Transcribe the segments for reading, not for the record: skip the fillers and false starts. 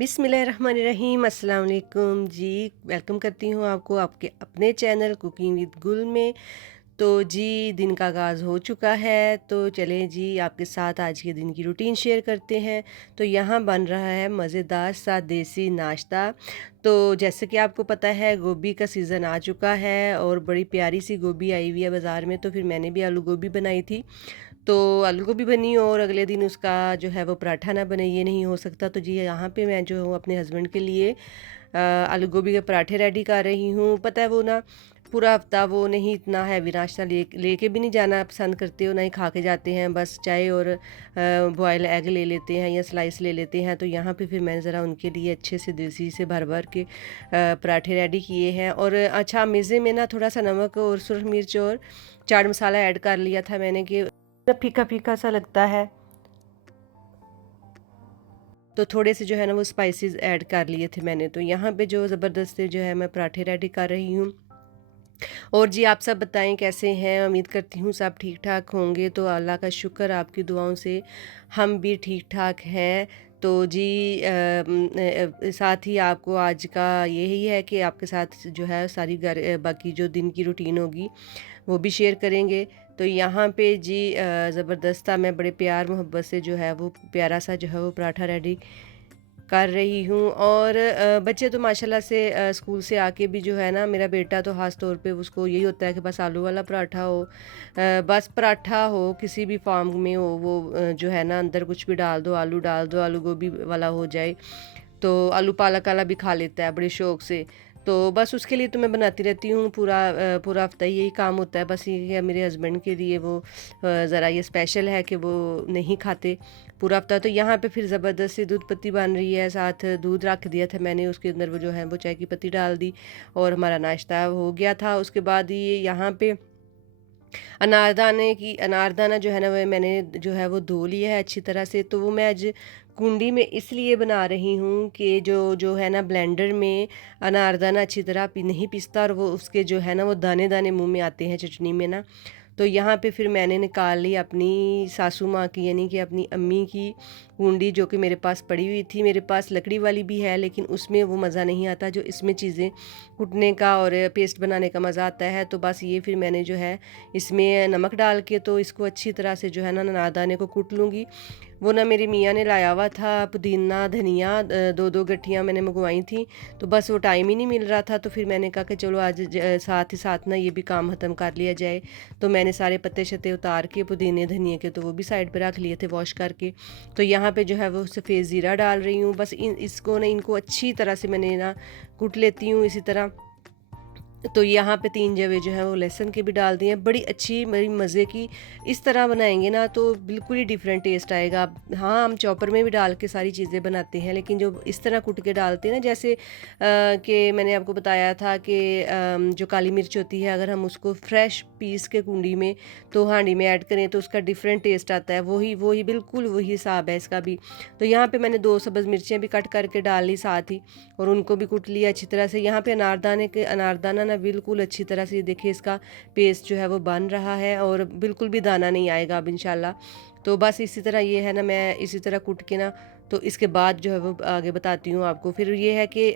बिस्मिल्लाहिर्रहमानिर्रहीम अस्सलाम वालेकुम जी। वेलकम करती हूँ आपको आपके अपने चैनल कुकिंग विद गुल में। तो जी दिन का आगाज़ हो चुका है, तो चलें जी आपके साथ आज के दिन की रूटीन शेयर करते हैं। तो यहाँ बन रहा है मज़ेदार सा देसी नाश्ता। तो जैसे कि आपको पता है गोभी का सीज़न आ चुका है और बड़ी प्यारी सी गोभी आई हुई है बाज़ार में, तो फिर मैंने भी आलू गोभी बनाई थी। तो आलू गोभी बनी और अगले दिन उसका जो है वो पराठा ना बने, ये नहीं हो सकता। तो जी यहाँ पे मैं जो हूँ अपने हस्बैंड के लिए आलू गोभी के पराठे रेडी कर रही हूँ। पता है वो ना पूरा हफ्ता वो नहीं इतना हैवी नाश्ता लेके भी नहीं जाना पसंद करते हो, ना ही खा के जाते हैं। बस चाय और बॉयल एग ले लेते हैं या स्लाइस ले लेते हैं। तो यहाँ पे फिर मैंने ज़रा उनके लिए अच्छे से देसी से भर भर के पराठे रेडी किए हैं। और अच्छा मेज़े में ना थोड़ा सा नमक और सुरख मिर्च और चाट मसाला ऐड कर लिया था मैंने कि फीका फीका सा लगता है, तो थोड़े से जो है ना वो स्पाइसेस ऐड कर लिए थे मैंने। तो यहाँ पे जो ज़बरदस्त से जो है मैं पराठे रेडी कर रही हूँ। और जी आप सब बताएं कैसे हैं, उम्मीद करती हूँ सब ठीक ठाक होंगे। तो अल्लाह का शुक्र आपकी दुआओं से हम भी ठीक ठाक हैं। तो जी साथ ही आपको आज का यही है कि आपके साथ जो है सारी बाकी जो दिन की रूटीन होगी वो भी शेयर करेंगे। तो यहाँ पे जी ज़बरदस्ता मैं बड़े प्यार मोहब्बत से जो है वो प्यारा सा जो है वो पराठा रेडी कर रही हूँ। और बच्चे तो माशाल्लाह से स्कूल से आके भी जो है ना, मेरा बेटा तो ख़ास तौर पे उसको यही होता है कि बस आलू वाला पराठा हो, बस पराठा हो किसी भी फॉर्म में हो, वो जो है ना अंदर कुछ भी डाल दो, आलू गोभी वाला हो जाए। तो आलू पालक वाला भी खा लेता है बड़े शौक़ से। तो बस उसके लिए तो मैं बनाती रहती हूँ, पूरा हफ़्ता यही काम होता है। बस ये है मेरे हस्बैंड के लिए वो ज़रा ये स्पेशल है कि वो नहीं खाते पूरा हफ़्ता। तो यहाँ पे फिर ज़बरदस्त सी दूध पत्ती बन रही है, साथ दूध रख दिया था मैंने, उसके अंदर वो जो है वो चाय की पत्ती डाल दी और हमारा नाश्ता हो गया था। उसके बाद ये यहाँ पे अनारदाना जो है ना वो मैंने जो है वो धो लिया है अच्छी तरह से। तो वो मैं आज कुंडी में इसलिए बना रही हूँ कि जो जो है ना ब्लेंडर में अनारदाना अच्छी तरह नहीं पिसता और वो उसके जो है ना वो दाने दाने मुंह में आते हैं चटनी में ना। तो यहाँ पे फिर मैंने निकाल ली अपनी सासू माँ की, यानी कि अपनी अम्मी की कुंडी, जो कि मेरे पास पड़ी हुई थी। मेरे पास लकड़ी वाली भी है लेकिन उसमें वो मज़ा नहीं आता जो इसमें चीज़ें कुटने का और पेस्ट बनाने का मज़ा आता है। तो बस ये फिर मैंने जो है इसमें नमक डाल के तो इसको अच्छी तरह से जो है ना नादाने को कूट लूँगी। वो ना मेरी मियाँ ने लाया हुआ था पुदीना धनिया, 2-2 गठियाँ मैंने मंगवाई थी। तो बस वो टाइम ही नहीं मिल रहा था, तो फिर मैंने कहा कि चलो आज साथ ही साथ ना ये भी काम ख़त्म कर लिया जाए। तो मैंने सारे पत्ते शत्ते उतार के पुदीने धनिए के तो वो भी साइड पे रख लिए थे वॉश करके। तो यहाँ पे जो है वो सफ़ेद ज़ीरा डाल रही हूँ। बस इसको ना इनको अच्छी तरह से मैंने ना कूट लेती हूँ इसी तरह। तो यहाँ पे 3 जवे जो है वो लहसुन के भी डाल दिए हैं, बड़ी अच्छी बड़ी मज़े की। इस तरह बनाएंगे ना तो बिल्कुल ही डिफरेंट टेस्ट आएगा। हाँ, हम चॉपर में भी डाल के सारी चीज़ें बनाते हैं, लेकिन जो इस तरह कुट के डालते हैं ना, जैसे कि मैंने आपको बताया था कि जो काली मिर्च होती है अगर हम उसको फ्रेश पीस के कुंडी में तो हांडी में ऐड करें तो उसका डिफरेंट टेस्ट आता है। वही वही बिल्कुल वही हिसाब है इसका भी। तो यहाँ पे मैंने 2 सब्ज़ मिर्चें भी कट करके डाल ली साथ ही, और उनको भी कूट लिया अच्छी तरह से। यहाँ पे अनारदाना ना बिल्कुल अच्छी तरह से देखिए इसका पेस्ट जो है वो बन रहा है और बिल्कुल भी दाना नहीं आएगा अब इंशाल्लाह। तो बस इसी तरह ये है ना, मैं इसी तरह कूट के ना तो इसके बाद जो है वो आगे बताती हूँ आपको। फिर ये है कि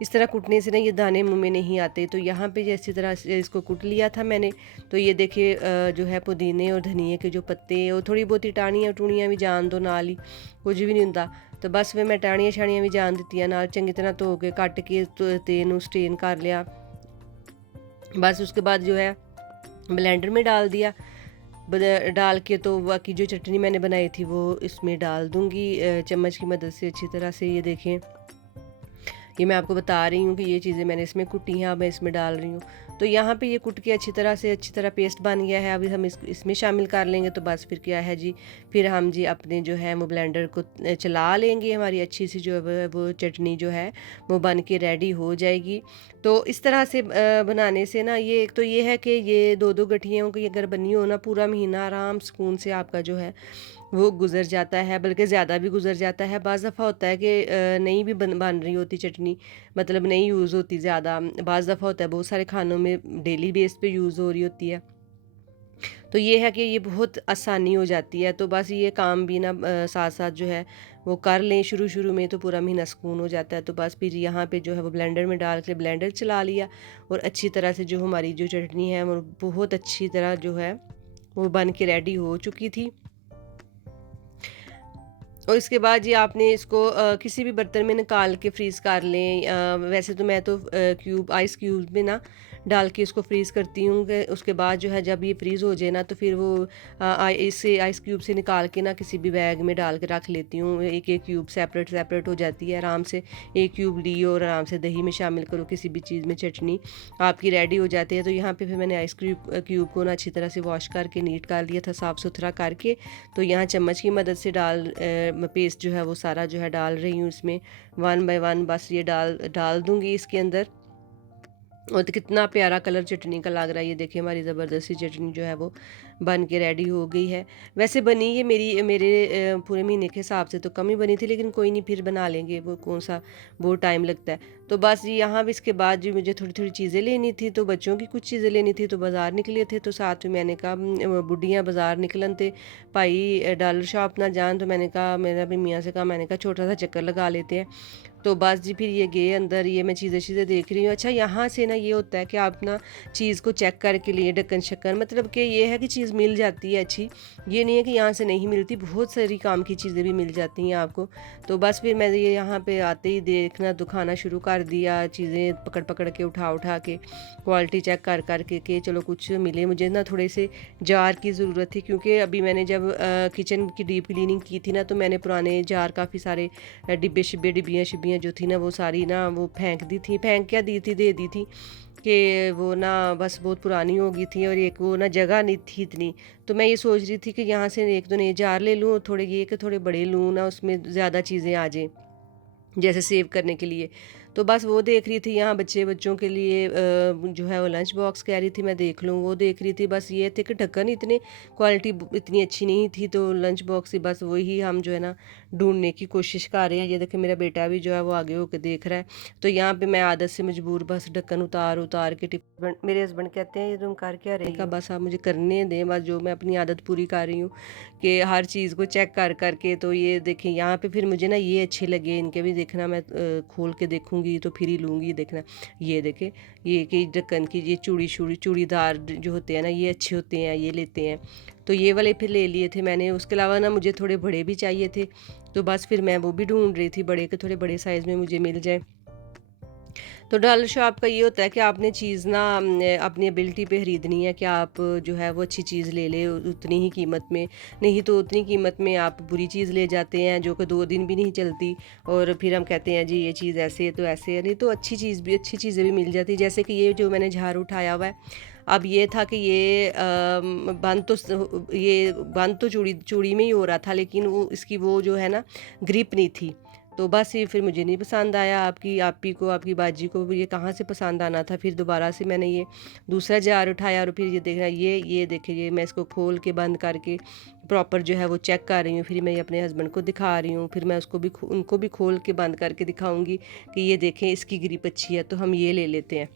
इस तरह कूटने से ना ये दाने मुँह में नहीं आते। तो यहाँ पे जैसी तरह से इसको कूट लिया था मैंने। तो ये देखिए जो है पुदीने और धनिए के जो पत्ते और थोड़ी बहुत टाणियाँ टूणियाँ भी जान दो नाल ही, कुछ भी नहीं होता। तो बस फिर मैं टाणियाँ छाणियाँ भी जान दित्तियां नाल, चंगी तरह धो के कट के तेल स्ट्रेन कर लिया। बस उसके बाद जो है ब्लेंडर में डाल दिया। डाल के तो बाकी जो चटनी मैंने बनाई थी वो इसमें डाल दूँगी चम्मच की मदद से अच्छी तरह से। ये देखें, ये मैं आपको बता रही हूँ कि ये चीज़ें मैंने इसमें कुटी हैं, अब मैं इसमें डाल रही हूँ। तो यहाँ पे ये कुट के अच्छी तरह पेस्ट बन गया है। अभी हम इसमें शामिल कर लेंगे। तो बस फिर क्या है जी, फिर हम जी अपने जो है वो ब्लेंडर को चला लेंगे। हमारी अच्छी सी जो है वो चटनी जो है वो बन के रेडी हो जाएगी। तो इस तरह से बनाने से ना ये एक तो ये है कि ये 2-2 गठियों की अगर बनी हो ना, पूरा महीना आराम सुकून से आपका जो है वो गुज़र जाता है, बल्कि ज़्यादा भी गुज़र जाता है। बाज़ दफ़ा होता है कि नहीं भी बन रही होती चटनी, मतलब नहीं यूज़ होती ज़्यादा। बाज़ दफ़ा होता है बहुत सारे खानों में डेली बेस पे यूज़ हो रही होती है। तो ये है कि ये बहुत आसानी हो जाती है। तो बस ये काम भी ना साथ-साथ जो है वो कर लें शुरू-शुरू में, तो पूरा महीना सुकून हो जाता है। तो बस फिर यहाँ पे जो है वो ब्लेंडर में डाल के ब्लेंडर चला लिया और अच्छी तरह से जो हमारी जो चटनी है वो बहुत अच्छी तरह जो है वो बन के रेडी हो चुकी थी। और इसके बाद ये आपने इसको किसी भी बर्तन में निकाल के फ्रीज़ कर लें। वैसे तो मैं तो आइस क्यूब में ना डाल के इसको फ्रीज़ करती हूँ कि उसके बाद जो है जब ये फ्रीज़ हो जाए ना तो फिर वो इससे आइस क्यूब से निकाल के ना किसी भी बैग में डाल के रख लेती हूँ। एक एक क्यूब सेपरेट सेपरेट हो जाती है आराम से। एक क्यूब ली और आराम से दही में शामिल करो, किसी भी चीज़ में चटनी आपकी रेडी हो जाती है। तो यहाँ पे फिर मैंने आइस क्यूब को ना अच्छी तरह से वॉश करके नीट कर लिया था, साफ़ सुथरा करके। तो यहाँ चम्मच की मदद से पेस्ट जो है वो सारा जो है डाल रही हूँ इसमें, वन बाय वन बस ये डाल डाल दूँगी इसके अंदर। और तो कितना प्यारा कलर चटनी का लग रहा है। ये देखिए हमारी ज़बरदस्ती चटनी जो है वो बन के रेडी हो गई है। वैसे बनी ये मेरे पूरे महीने के हिसाब से तो कम ही बनी थी, लेकिन कोई नहीं, फिर बना लेंगे, वो कौन सा बहुत टाइम लगता है। तो बस यहाँ भी इसके बाद जो मुझे थोड़ी थोड़ी चीज़ें लेनी थी, तो बच्चों की कुछ चीज़ें लेनी थी, तो बाज़ार निकले थे। तो साथ में मैंने कहा बुढ़ियाँ बाज़ार निकलन थे भाई, डॉलर शॉप ना जान। तो मैंने कहा, मैंने अपनी मियाँ से कहा, मैंने कहा छोटा सा चक्कर लगा लेते हैं। तो बस जी फिर ये गए अंदर, ये मैं चीज़ें देख रही हूँ। अच्छा यहाँ से ना ये होता है कि आप ना चीज़ को चेक करके लिए ढक्कन शक्कन, मतलब कि ये है कि चीज़ मिल जाती है अच्छी, ये नहीं है कि यहाँ से नहीं मिलती, बहुत सारी काम की चीज़ें भी मिल जाती हैं आपको। तो बस फिर मैं ये यहाँ पे आते ही देखना दिखाना शुरू कर दिया, चीज़ें पकड़ पकड़ के उठा के क्वालिटी चेक कर के चलो कुछ मिले। मुझे ना थोड़े से जार की ज़रूरत थी, क्योंकि अभी मैंने जब किचन की डीप क्लीनिंग की थी ना, तो मैंने पुराने जार काफ़ी सारे डिब्बे शिब्बे डिब्बियाँ शिब्बियाँ जो थी ना वो सारी ना वो फेंक दी थी, फेंक क्या दी थी, दे दी थी कि वो ना बस बहुत पुरानी हो गई थी और एक वो ना जगह नहीं थी इतनी। तो मैं ये सोच रही थी कि यहाँ से एक दो नए जार ले लूँ और थोड़े ये कि थोड़े बड़े लूँ ना, उसमें ज़्यादा चीज़ें आ जाएँ जैसे सेव करने के लिए। तो बस वो देख रही थी यहाँ बच्चों के लिए जो है वो लंच बॉक्स कह रही थी मैं देख लूँ, वो देख रही थी। बस ये थे कि ढक्कन इतने क्वालिटी इतनी अच्छी नहीं थी, तो लंच बॉक्स ही बस वही हम जो है ना ढूंढने की कोशिश कर रहे हैं। ये देखे मेरा बेटा भी जो है वो आगे होकर देख रहा है। तो यहाँ पे मैं आदत से मजबूर बस ढक्कन उतार के टिप, मेरे हस्बैंड कहते हैं ये तुम कर क्या रही हो, बस आप मुझे करने दें, बस जो मैं अपनी आदत पूरी कर रही हूँ कि हर चीज़ को चेक करके। तो ये देखें यहाँ पे फिर मुझे ना ये अच्छे लगे, इनके भी देखना, मैं खोल के देखूंगी तो फिर ही लूँगी। देखना ये देखें, ये कि ढक्कन की ये चूड़ीदार जो होते हैं ना ये अच्छे होते हैं, ये लेते हैं। तो ये वाले फिर ले लिए थे मैंने। उसके अलावा ना मुझे थोड़े बड़े भी चाहिए थे, तो बस फिर मैं वो भी ढूंढ रही थी बड़े के, थोड़े बड़े साइज़ में मुझे मिल जाए। तो डॉलर शॉप का ये होता है कि आपने चीज़ ना अपनी एबिलिटी पे ख़रीदनी है कि आप जो है वो अच्छी चीज़ ले लें उतनी ही कीमत में, नहीं तो उतनी कीमत में आप बुरी चीज़ ले जाते हैं जो कि 2 दिन भी नहीं चलती। और फिर हम कहते हैं जी ये चीज़ ऐसे है तो ऐसे है, नहीं तो अच्छी चीज़ें भी मिल जाती। जैसे कि ये जो मैंने झाड़ू उठाया हुआ है, अब ये था कि ये बंद तो चूड़ी में ही हो रहा था, लेकिन वो इसकी वो जो है ना ग्रिप नहीं थी। तो बस ये फिर मुझे नहीं पसंद आया, आपकी बाजी को ये कहाँ से पसंद आना था। फिर दोबारा से मैंने ये दूसरा जार उठाया और फिर ये देखना, ये देखिए, ये मैं इसको खोल के बंद करके प्रॉपर जो है वो चेक कर रही हूँ। फिर मैं ये अपने हस्बैंड को दिखा रही हूँ, फिर मैं उनको भी खोल के बंद करके दिखाऊंगी कि ये देखें इसकी ग्रिप अच्छी है तो हम ये ले लेते हैं।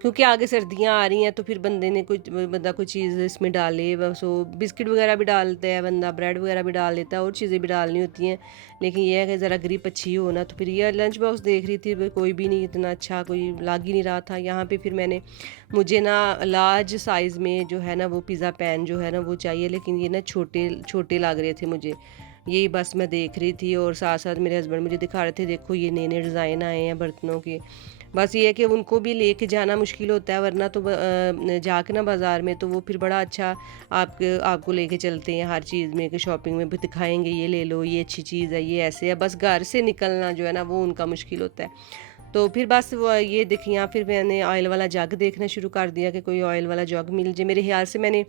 क्योंकि आगे सर्दियाँ आ रही हैं, तो फिर बंदा कोई चीज़ इसमें डाले, बस वो बिस्किट वगैरह भी डालता है बंदा, ब्रेड वगैरह भी डाल देता है, और चीज़ें भी डालनी होती हैं। लेकिन ये है कि ज़रा ग्रिप अच्छी हो ना। तो फिर ये लंच बॉक्स देख रही थी, कोई भी नहीं इतना अच्छा, कोई लग ही नहीं रहा था। यहाँ पे फिर मुझे ना लार्ज साइज़ में जो है ना वो पिज़्ज़ा पैन जो है ना वो चाहिए, लेकिन ये ना छोटे छोटे लग रहे थे मुझे। यही बस मैं देख रही थी और साथ साथ मेरे हस्बैंड मुझे दिखा रहे थे, देखो ये नए नए डिज़ाइन आए हैं बर्तनों के। बस ये है कि उनको भी लेके जाना मुश्किल होता है, वरना तो जाके ना बाज़ार में तो वो फिर बड़ा अच्छा आपको लेके चलते हैं हर चीज़ में, कि शॉपिंग में भी दिखाएंगे ये ले लो, ये अच्छी चीज़ है, ये ऐसे है। बस घर से निकलना जो है ना वो उनका मुश्किल होता है। तो फिर बस वो ये देखिए, यहाँ फिर मैंने ऑयल वाला जग देखना शुरू कर दिया कि कोई ऑयल वाला जग मिल जाए। मेरे ख्याल से मैंने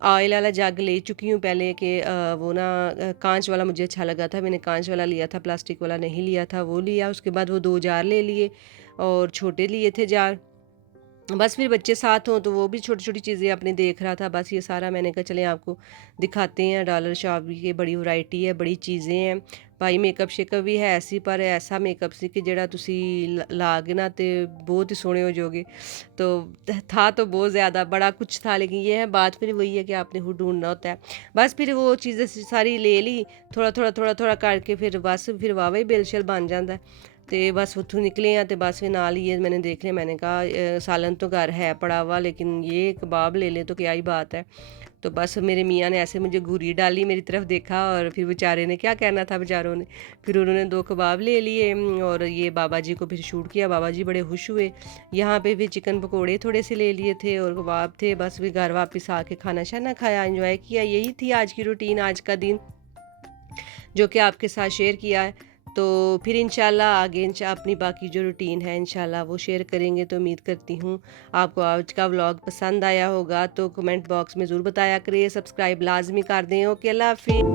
ऑयल वाला जग ले चुकी हूँ पहले, कि वो ना कांच वाला मुझे अच्छा लगा था, मैंने कांच वाला लिया था, प्लास्टिक वाला नहीं लिया था, वो लिया। उसके बाद वो 2 जार ले लिए और छोटे लिए थे जार। बस फिर बच्चे साथ हों तो वो भी छोटी-छोटी चीज़ें अपने देख रहा था। बस ये सारा मैंने कहा चलें आपको दिखाते हैं। डॉलर शॉप की बड़ी वैरायटी है, बड़ी चीज़ें हैं। भाई मेकअप शेकअप भी है सी, पर ऐसा मेकअप सी कि ਜਿਹੜਾ ਤੁਸੀਂ ਲਾ ਕੇ ना ਤੇ बहुत ही सोहने हो जाओगे। तो था तो बहुत ज़्यादा बड़ा कुछ था, लेकिन ये है बात फिर वही है कि आपने खुद ढूँढना होता है। बस फिर वो चीज़ें सारी ले ली, थोड़ा करके फिर बस फिर वाह ही बिल शिल बन जाता है। तो बस उत्थों निकले हैं तो बस फिर नाल ही ये मैंने देख लिया। मैंने कहा सालन तो घर है पड़ा हुआ, लेकिन ये कबाब ले लें तो क्या ही बात है। तो बस मेरे मियाँ ने ऐसे मुझे घूरी डाली, मेरी तरफ देखा और फिर बेचारे ने क्या कहना था बेचारों ने, फिर उन्होंने 2 कबाब ले लिए और ये बाबा जी को फिर शूट किया। बाबा जी बड़े खुश हुए। यहाँ पे भी चिकन पकोड़े थोड़े से ले लिए थे और कबाब थे। बस फिर घर वापस आके खाना शाना खाया, एंजॉय किया। यही थी आज की रूटीन, आज का दिन जो कि आपके साथ शेयर किया है। तो फिर इंशाल्लाह आगे अपनी बाकी जो रूटीन है इंशाल्लाह वो शेयर करेंगे। तो उम्मीद करती हूँ आपको आज का व्लॉग पसंद आया होगा। तो कमेंट बॉक्स में ज़रूर बताया करिए, सब्सक्राइब लाजमी कर दें। ओके, अल्लाह हाफिज़।